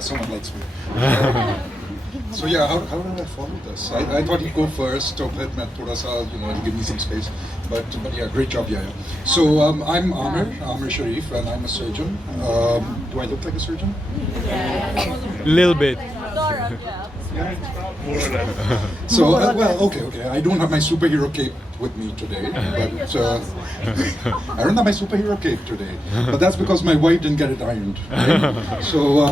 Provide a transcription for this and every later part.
Someone likes me. So yeah, how did I follow this? I thought he'd go first, to let me thoda sa, give me some space. But yeah, great job, yeah. So I'm Amir Sharif, and I'm a surgeon. Do I look like a surgeon? Little bit. Yeah. So well, okay. I don't have my superhero cape with me today, but I don't have my superhero cape today. But that's because my wife didn't get it ironed. Right? So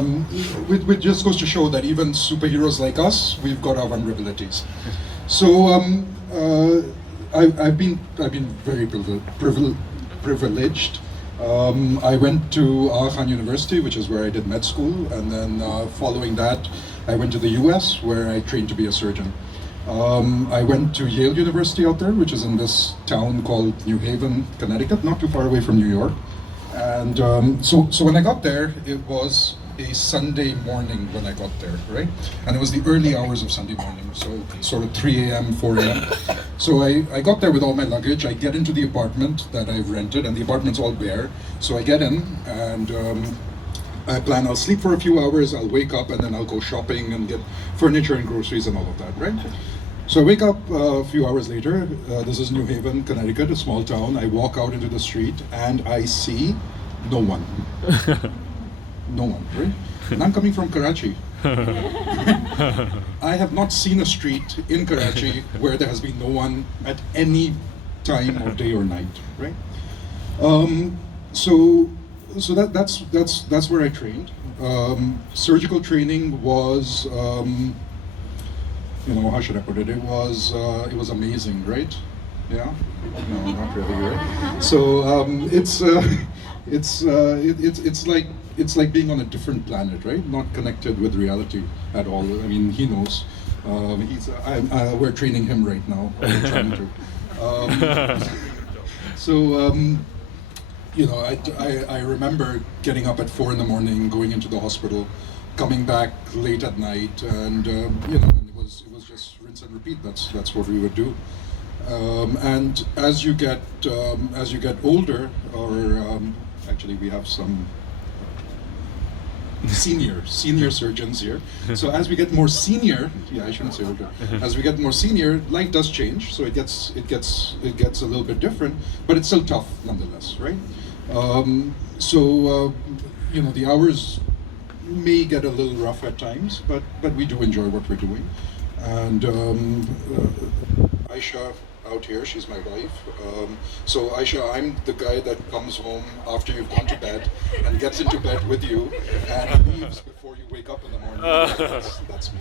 it just goes to show that even superheroes like us, we've got our vulnerabilities. So I've been very privileged. I went to Aga Khan University, which is where I did med school, and then following that, I went to the US, where I trained to be a surgeon. I went to Yale University out there, which is in this town called New Haven, Connecticut, not too far away from New York. And so when I got there, it was a Sunday morning when I got there, right? And it was the early hours of Sunday morning, so sort of 3 a.m., 4 a.m. So I got there with all my luggage. I get into the apartment that I've rented, and the apartment's all bare. So I get in, and I plan I'll sleep for a few hours, I'll wake up, and then I'll go shopping and get furniture and groceries and all of that, right? So I wake up a few hours later. This is New Haven, Connecticut, a small town. I walk out into the street, and I see no one. No one, right? And I'm coming from Karachi. I have not seen a street in Karachi where there has been no one at any time of day or night, right? So that's where I trained. Surgical training was, how should I put it? It was amazing, right? Yeah? No, not really, right? So it's like being on a different planet, right? Not connected with reality at all. I mean, he knows. We're training him right now. We're trying to. I remember getting up at 4 in the morning, going into the hospital, coming back late at night, and and it was just rinse and repeat. That's what we would do. And as you get older, or actually we have some senior surgeons here. So as we get more senior, I shouldn't say older. As we get more senior, life does change. So it gets a little bit different, but it's still tough nonetheless, right? The hours may get a little rough at times, but we do enjoy what we're doing. And Aisha out here, she's my wife. So Aisha, I'm the guy that comes home after you've gone to bed and gets into bed with you and leaves before you wake up in the morning. That's me.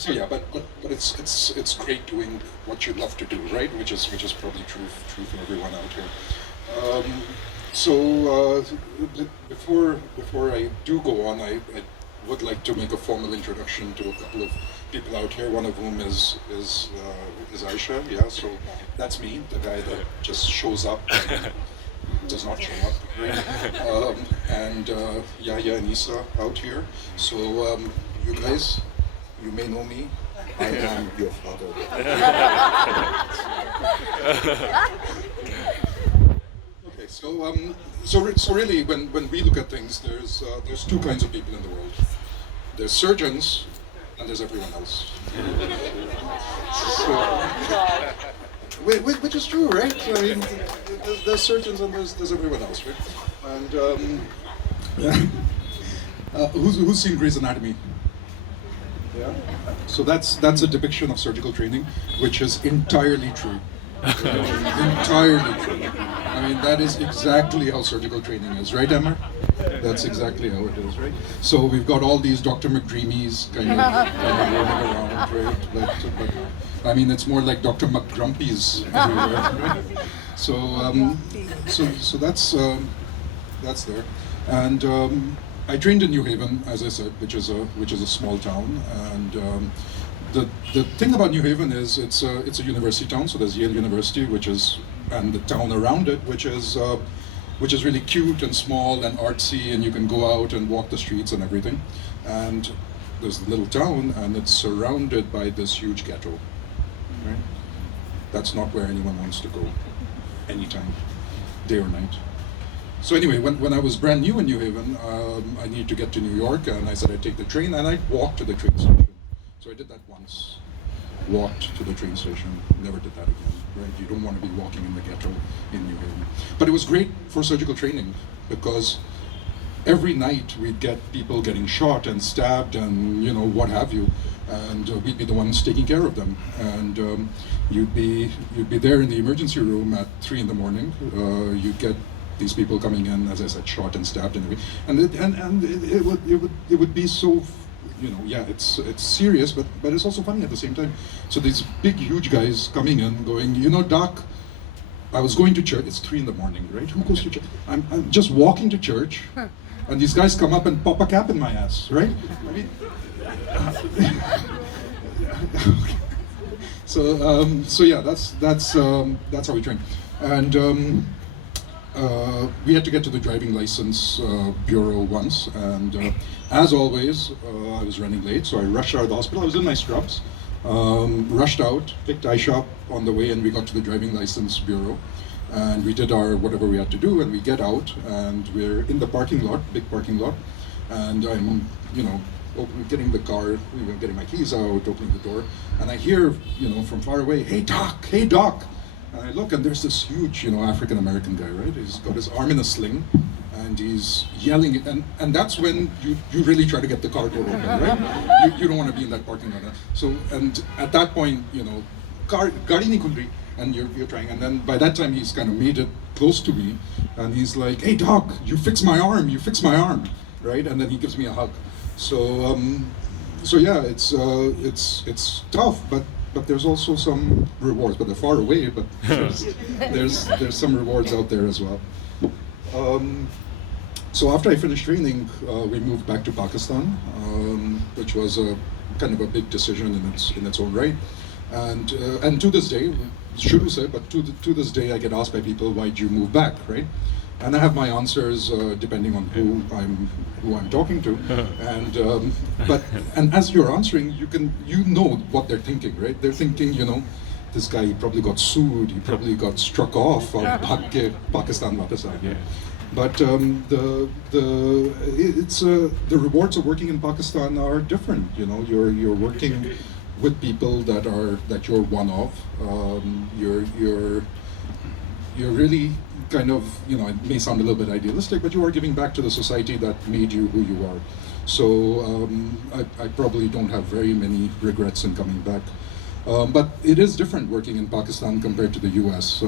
But it's great doing what you love to do, right? Which is probably true for everyone out here. Before I do go on, I would like to make a formal introduction to a couple of people out here. One of whom is Aisha. Yeah, so that's me, the guy that just shows up and does not show up. Right? And Yahya and Isa out here. So you guys, you may know me. I am your father. Okay, so really, when we look at things, there's two kinds of people in the world. There's surgeons, and there's everyone else. Which is true, right? I mean, there's surgeons and there's everyone else, right? And who's seen Grey's Anatomy? Yeah. So that's a depiction of surgical training, which is entirely true. Entirely true. I mean, that is exactly how surgical training is, right, Emma? That's exactly how it is, right? So we've got all these Dr. McDreamies kind of roaming around, right? But I mean, it's more like Dr. McGrumpies everywhere, right? So that's there. And I trained in New Haven, as I said, which is a small town, and the thing about New Haven is it's a university town. So there's Yale University, and the town around it, which is really cute and small and artsy, and you can go out and walk the streets and everything. And there's a little town, and it's surrounded by this huge ghetto. Right? That's not where anyone wants to go, anytime, day or night. So anyway, when I was brand new in New Haven, I needed to get to New York, and I said I'd take the train, and I'd walk to the train station. So I did that once. Walked to the train station, never did that again, right? You don't want to be walking in the ghetto in New Haven. But it was great for surgical training because every night we'd get people getting shot and stabbed and, what have you, and we'd be the ones taking care of them. And you'd be there in the emergency room at 3 in the morning. You'd get these people coming in, as I said, shot and stabbed and everything. And it would be so, it's serious, but it's also funny at the same time. So these big, huge guys coming in, going, Doc, I was going to church. It's 3 in the morning, right? Who goes to church? I'm just walking to church, and these guys come up and pop a cap in my ass, right? I mean, so yeah, that's how we train, and we had to get to the driving license bureau once, and as always, I was running late, so I rushed out of the hospital. I was in my scrubs, rushed out, picked Aisha on the way, and we got to the driving license bureau, and we did our whatever we had to do, and we get out, and we're in the parking lot, big parking lot, and I'm, getting the car, getting my keys out, opening the door, and I hear, from far away, hey Doc, hey Doc. And I look, and there's this huge, African-American guy, right? He's got his arm in a sling, and he's yelling, and that's when you really try to get the car door open, right? You don't want to be in that parking lot. So, and at that point, gari ni kundri, and you're trying, and then by that time he's kind of made it close to me, and he's like, hey Doc, you fix my arm, right? And then he gives me a hug. So yeah, it's tough, but there's also some rewards. But they're far away, but there's some rewards out there as well. So after I finished training, we moved back to Pakistan, which was a kind of a big decision in its own right. And to this day, shouldn't say, but to this day, I get asked by people, why'd you move back, right? And I have my answers depending on who I'm talking to, and as you're answering, you know what they're thinking, right? They're thinking, this guy probably got sued, he probably got struck off, bhag ke Pakistan wapas aa gaya. But the rewards of working in Pakistan are different. You're working with people that you're one of. You're really kind of, it may sound a little bit idealistic, but you are giving back to the society that made you who you are. So I probably don't have very many regrets in coming back. But it is different working in Pakistan compared to the US.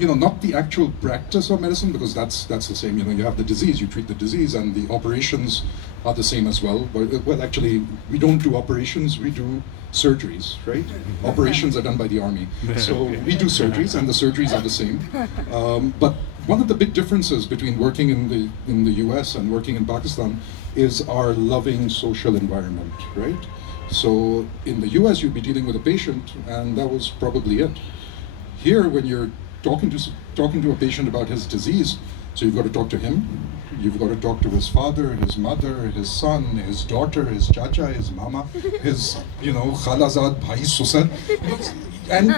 Not the actual practice of medicine, because that's the same. You have the disease, you treat the disease, and the operations are the same as well. Well, actually, we don't do operations, we do surgeries, right? Operations are done by the army. So we do surgeries, and the surgeries are the same. But one of the big differences between working in the US and working in Pakistan is our loving social environment, right? So in the US, you'd be dealing with a patient, and that was probably it. Here, when you're talking to a patient about his disease, so you've got to talk to him, you've got to talk to his father, his mother, his son, his daughter, his chacha, his mama, his, khalazad, bhai, susad. And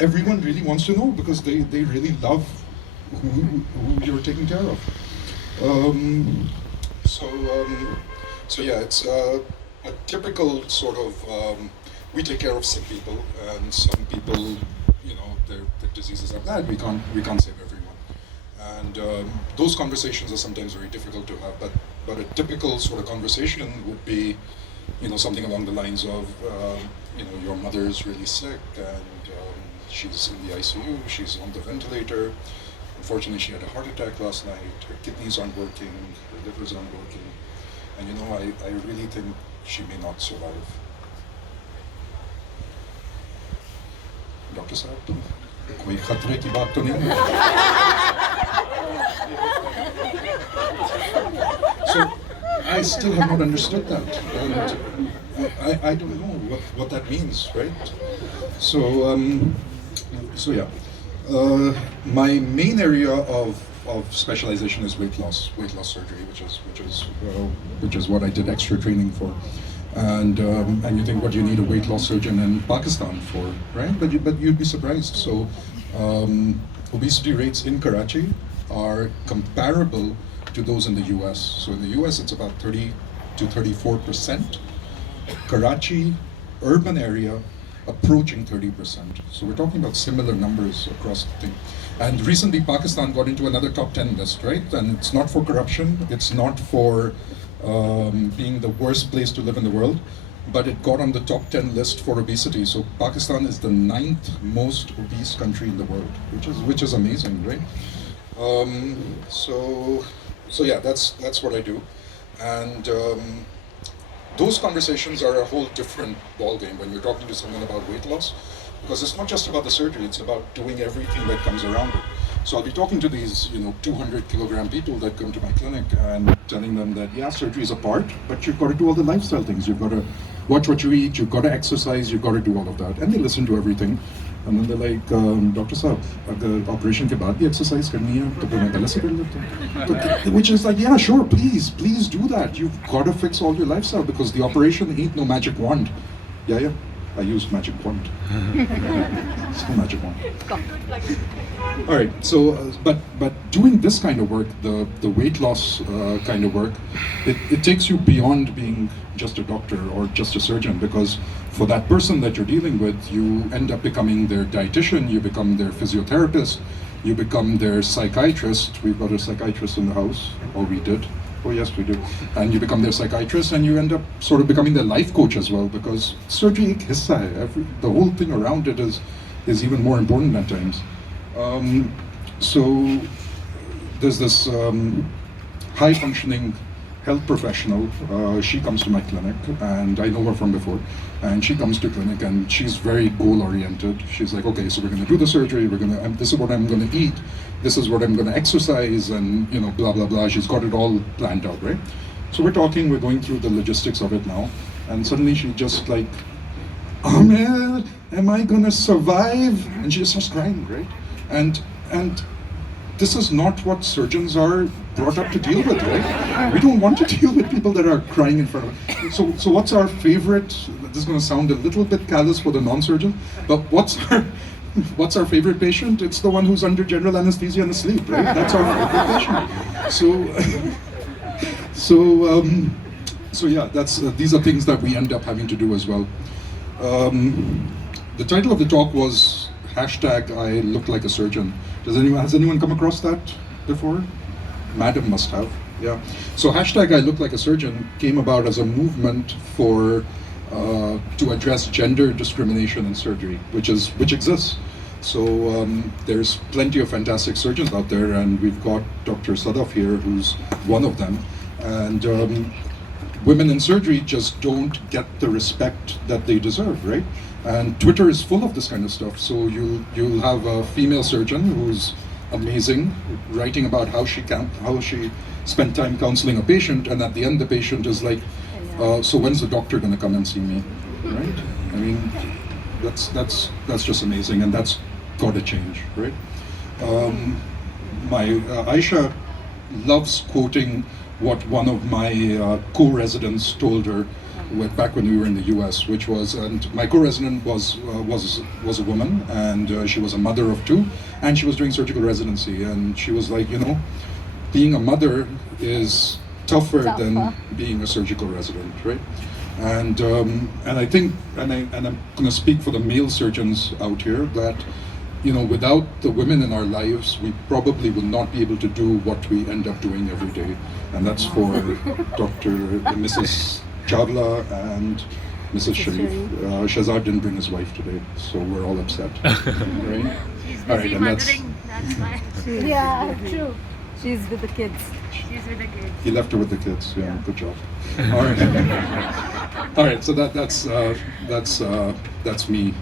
everyone really wants to know, because they really love who you're taking care of. So yeah, it's a typical sort of, we take care of sick people, and some people, their diseases are bad. We can't save everyone, and those conversations are sometimes very difficult to have. But a typical sort of conversation would be, something along the lines of, your mother is really sick, and she's in the ICU. She's on the ventilator. Unfortunately, she had a heart attack last night. Her kidneys aren't working. Her livers aren't working, and I really think she may not survive. Doctor साहब कोई खतरे की बात तो नहीं है. So I still have not understood that, and I don't know what that means, right? So yeah, my main area of of specialization is weight loss surgery, which is what I did extra training for. And you think, what do you need a weight loss surgeon in Pakistan for, right? But you'd be surprised. So obesity rates in Karachi are comparable to those in the US. So in the US, it's about 30 to 34%. Karachi, urban area, approaching 30%. So we're talking about similar numbers across the thing. And recently, Pakistan got into another top 10 list, right? And it's not for corruption, it's not for being the worst place to live in the world, but it got on the top 10 list for obesity. So Pakistan is the 9th most obese country in the world, which is amazing, right? So yeah, that's what I do. And those conversations are a whole different ballgame when you're talking to someone about weight loss, because it's not just about the surgery, it's about doing everything that comes around it. So I'll be talking to these 200 kilogram people that come to my clinic and telling them that, yeah, surgery is a part, but you've got to do all the lifestyle things. You've got to watch what you eat, you've got to exercise, you've got to do all of that. And they listen to everything. And then they're like, Dr. Saab, अगर operation के बाद भी exercise करनी है, तो फिर मैं पहले से कर लेता हूँ. Which is like, yeah, sure, please do that. You've got to fix all your lifestyle because the operation ain't no magic wand. Yeah, I used magic wand. It's no magic wand. All right, so but doing this kind of work, the weight loss kind of work, it takes you beyond being just a doctor or just a surgeon, because for that person that you're dealing with, you end up becoming their dietitian, you become their physiotherapist, you become their psychiatrist. We've got a psychiatrist in the house, or we did. Oh yes, we do. And you become their psychiatrist, and you end up sort of becoming their life coach as well, because surgery ek hissa hai. The whole thing around it is even more important at times. So there's this high functioning health professional. She comes to my clinic, and I know her from before. And she comes to clinic, and she's very goal oriented. She's like, okay, so we're going to do the surgery. This is what I'm going to eat. This is what I'm going to exercise, and blah blah blah. She's got it all planned out, right? So we're talking. We're going through the logistics of it now, and suddenly she just like, Amir, am I going to survive? And she just starts crying, right? And this is not what surgeons are brought up to deal with, right? We don't want to deal with people that are crying in front of us. So what's our favorite? This is going to sound a little bit callous for the non-surgeon, but what's our favorite patient? It's the one who's under general anesthesia and asleep, right? That's our favorite patient. So yeah, these are things that we end up having to do as well. The title of the talk was hashtag I look like a surgeon. Has anyone come across that before? Madam must have, yeah. So hashtag I look like a surgeon came about as a movement for to address gender discrimination in surgery, which exists. So there's plenty of fantastic surgeons out there, and we've got Dr. Sadaf here, who's one of them. And women in surgery just don't get the respect that they deserve, right? And Twitter is full of this kind of stuff. So you'll have a female surgeon who's amazing, writing about how she spent time counseling a patient, and at the end the patient is like, so when's the doctor going to come and see me, right? I mean, that's just amazing, and that's got to change, right? Aisha loves quoting what one of my co-residents told her back when we were in the US, which was, and my co-resident was a woman, and she was a mother of 2, and she was doing surgical residency, and she was like, being a mother is tougher than being a surgical resident, right? And I think, and I'm going to speak for the male surgeons out here, that without the women in our lives, we probably will not be able to do what we end up doing every day, and that's for Mrs. Chawla and Mrs. Sharif. Shahzad didn't bring his wife today, so we're all upset. Right? She's All right, busy and mothering, that's why. Yeah, true. She's with the kids. She's with the kids. He left her with the kids. Yeah, good job. All right. All right. So that's me.